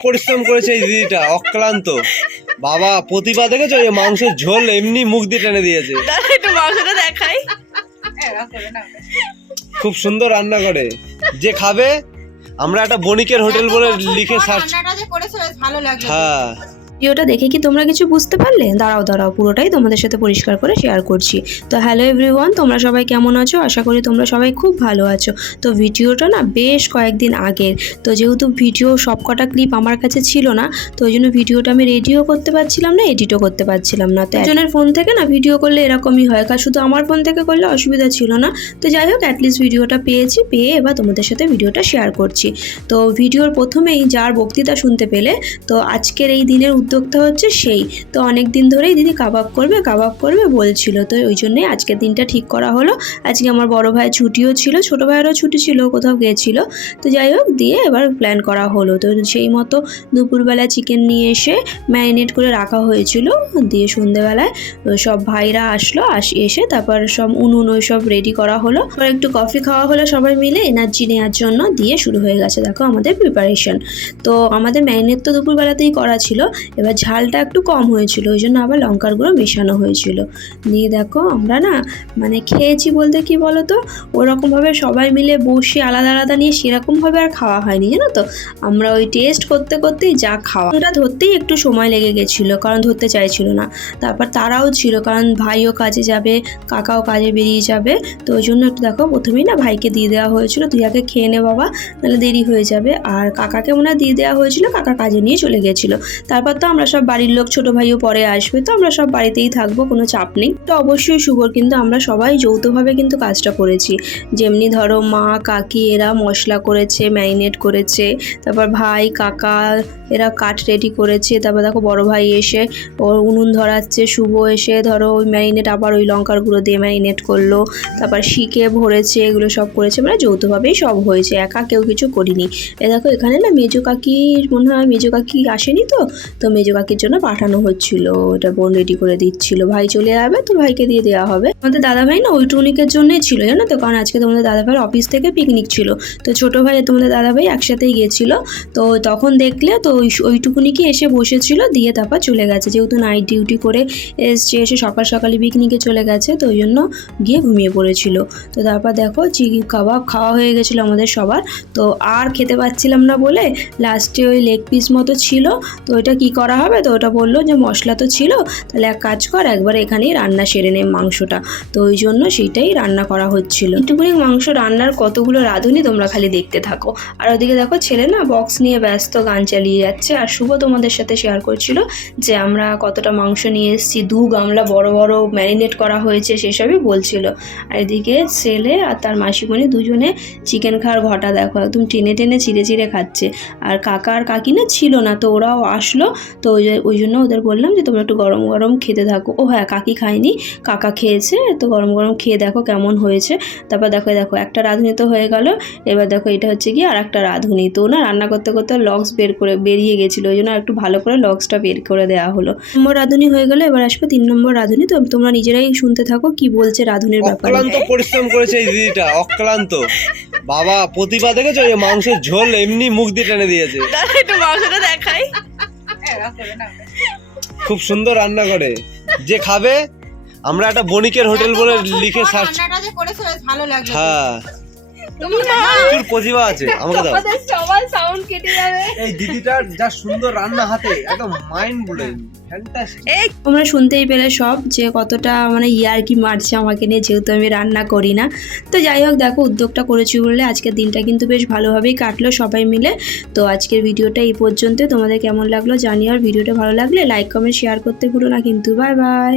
পরিশ্রম করেছে এই দিদিটা অক্লান্ত। বাবা প্রতিভা দেখেছ? এই মাংসের ঝোল এমনি মুখ দিয়ে টেনে দিয়েছে। একটু মাংসটা দেখাই। খুব সুন্দর রান্না করে। যে খাবে আমরা একটা বণিকের হোটেল বলে লিখে সার্চ হ্যাঁ। ভিডিওটা দেখে কি তোমরা কিছু বুঝতে পারলে? দাঁড়াও দাঁড়াও, পুরোটাই তোমাদের সাথে পরিষ্কার করে শেয়ার করছি। তো হ্যালো এভরিওয়ান তোমরা সবাই কেমন আছো? আশা করি তোমরা সবাই খুব ভালো আছো। তো ভিডিওটা না বেশ কয়েকদিন আগের। তো যেহেতু ভিডিও সবকটা ক্লিপ আমার কাছে ছিল না, তো ওই জন্য ভিডিওটা আমি রেডিও করতে পারছিলাম না এডিটও করতে পারছিলাম না। তো একজনের ফোন থেকে না ভিডিও করলে এরকমই হয়, কারণ শুধু আমার ফোন থেকে করলে অসুবিধা ছিল না। তো যাই হোক অ্যাটলিস্ট ভিডিওটা পেয়েছি, পেয়ে এবার তোমাদের সাথে ভিডিওটা শেয়ার করছি। তো ভিডিওর প্রথমেই যার বক্তৃতা শুনতে পেলে, তো আজকের এই দিনের উদ্যোক্তা হচ্ছে সেই। তো অনেক দিন ধরেই দিদি কাবাব করবে কাবাব করবে বলছিল। তো ওই জন্যই আজকের দিনটা ঠিক করা হলো। আজকে আমার বড় ভাইয়ের ছুটিও ছিল, ছোটো ভাইয়েরও ছুটি ছিল, কোথাও গিয়েছিল তো যাই হোক, দিয়ে এবার প্ল্যান করা হলো। তো সেই মতো দুপুরবেলা চিকেন নিয়ে এসে ম্যারিনেট করে রাখা হয়েছিল। দিয়ে সন্ধেবেলায় সব ভাইরা আসলো, আস, এসে তারপর সব উনুন ওই সব রেডি করা হলো। আর একটু কফি খাওয়া হলো সবাই মিলে এনার্জি নেওয়ার জন্য। দিয়ে শুরু হয়ে গেছে, দেখো আমাদের প্রিপারেশন তো আমাদের ম্যারিনেট তো দুপুরবেলাতেই করা ছিল। এবার ঝালটা একটু কম হয়েছিল, ওই জন্য আবার লঙ্কার গুঁড়ো মেশানো হয়েছিল। নিয়ে দেখো আমরা না মানে খেয়েছি বলতে কি বলো তো ওরকমভাবে সবাই মিলে বসে আলাদা আলাদা নিয়ে সেরকমভাবে আর খাওয়া হয়নি, জানো তো? আমরা ওই টেস্ট করতে করতেই যা খাওয়া। ওটা ধরতেই একটু সময় লেগে গেছিল, কারণ ধরতে চাইছিল না। তারপর তারাও ছিল, কারণ ভাইও কাজে যাবে, কাকাও কাজে বেরিয়ে যাবে। তো ওই জন্য একটু দেখো প্রথমেই না ভাইকে দিয়ে দেওয়া হয়েছিল, তুই আগে খেয়ে নে বাবা, নাহলে দেরি হয়ে যাবে। আর কাকাকে মনে দিয়ে দেওয়া হয়েছিল, কাকা কাজে নিয়ে চলে গেছিল। তারপর তো আমরা সব বাড়ির লোক, ছোট ভাইও পরে আসবে, তো আমরা সব বাড়িতেই থাকব, কোনো চাপ নেই। তো অবশ্যই শুভর কিন্তু আমরা সবাই যৌথভাবে কিন্তু কাজটা করেছি। যেমনি ধরো মা, কাকি, এরা মশলা করেছে, ম্যারিনেট করেছে, তারপর ভাই, কাকা, এরা কাঠ রেডি করেছে, তারপর দেখো বড় ভাই এসে ওর উনুন ধরাচ্ছে, শুভ এসে ধরো ওই ম্যারিনেট, আবার ওই লঙ্কার গুঁড়ো দিয়ে ম্যারিনেট করল, তারপর শিকে ভরেছে, এগুলো সব করেছে মানে যৌথভাবেই সব হয়েছে, একা কেউ কিছু করিনি। এ দেখো এখানে না মেজো কাকির, মনে হয় মেজো কাকি আসেনি তো তো মেজো কাকির জন্য পাঠানো হচ্ছিল। ওটা বোন রেডি করে দিচ্ছিল। ভাই চলে যাবে তো ভাইকে দিয়ে দেওয়া হবে। আমাদের দাদা ভাই না ওই টুনিকের জন্যই ছিল, জানো তো? কারণ আজকে তোমাদের দাদা ভাইয়ের অফিস থেকে পিকনিক ছিল। তো ছোট ভাই তোমাদের দাদা ভাই একসাথেই গিয়েছিল তো তখন দেখলে তো ওই ওইটুকুনিকে এসে বসেছিল, দিয়ে তারপর চলে গেছে। যেহেতু নাইট ডিউটি করে এসছে, এসে সকাল সকালে পিকনিকে চলে গেছে, তো ওই জন্য গিয়ে ঘুমিয়ে পড়েছিল। তো তারপর দেখো চিকেন কাবাব খাওয়া হয়ে গেছিল আমাদের সবার। তো আর খেতে পাচ্ছিলাম না বলে লাস্টে ওই লেগ পিস মতো ছিল। তো ওইটা কি করা হবে তো ওটা বলল যে মশলা তো ছিল, তাহলে এক কাজ কর, একবার এখানেই রান্না সেরে নে মাংসটা। তো ওই জন্য সেইটাই রান্না করা হচ্ছিল। একটুখানি মাংস রান্নার কতগুলো রাঁধুনি তোমরা খালি দেখতে থাকো। আর ওদিকে দেখো ছেলে না বক্স নিয়ে ব্যস্ত গান চালিয়ে যাচ্ছে। আর শুভ তোমাদের সাথে শেয়ার করছিল যে আমরা কতটা মাংস নিয়ে এসেছি, দু গামলা বড় বড় ম্যারিনেট করা হয়েছে সেসবই বলছিল। আর এদিকে ছেলে আর তার মাসিমণি দুজনে চিকেন খাওয়ার ঘটা দেখো, একদম টেনে টেনে চিড়ে চিড়ে খাচ্ছে। আর কাকা আর কাকি না ছিল না, তো ওরাও আসলো তো ওই যে- ওই জন্য ওদের বললাম যে তোমরা একটু গরম গরম খেতে থাকো। ও হ্যাঁ কাকি খায়নি কাকা খেয়েছে তো গরম গরম খেয়ে দেখো কেমন হয়েছে। তারপর দেখো দেখো একটা রাঁধুনি তো হয়ে গেল। এবার দেখো এটা হচ্ছে কি আর একটা রাঁধুনি। তো না রান্না করতে করতে লক্স বের করে বেরিয়ে গেছিল। ওই জন্য আর একটু ভালো করে লক্সটা বের করে দেওয়া হলো। নম্বর রাঁধুনি হয়ে গেলো এবার আসবে তিন নম্বর রাঁধুনি। তো তোমরা নিজেরাই শুনতে থাকো কি বলছে রাঁধুনির ব্যাপারে। অক্লান্ত পরিশ্রম করেছে এই দিদিটা অক্লান্ত। বাবা প্রতিভা দেখেছ? এই মাংসের ঝোল এমনি মুখ দিয়ে টেনে দিয়েছে। একটু মাংসটা দেখাই। খুব সুন্দর রান্না করে যে খাবে আমরা একটা বণিকের হোটেল বলে লিখে সার্চ ভালো লাগে হ্যাঁ। প্রচুর প্রতিভা আছে আমাকে দাও। সবার সাউন্ড কেটে যাবে। এই দিদিটার যা সুন্দর রান্না হাতে একদম মাইন্ড ব্লোয়িং তোমরা শুনতেই পেলে সব যে কতটা মানে ইয়ার কি মারছে আমাকে নিয়ে যেহেতু আমি রান্না করি না। তো যাই হোক দেখো উদ্যোগটা করেছি বলে আজকের দিনটা কিন্তু বেশ ভালোভাবেই কাটলো সবাই মিলে। তো আজকের ভিডিওটা এই পর্যন্তই। তোমাদের কেমন লাগল জানিও আর ভিডিওটা ভালো লাগলে লাইক কমেন্ট শেয়ার করতে ভুলো না কিন্তু। Bye bye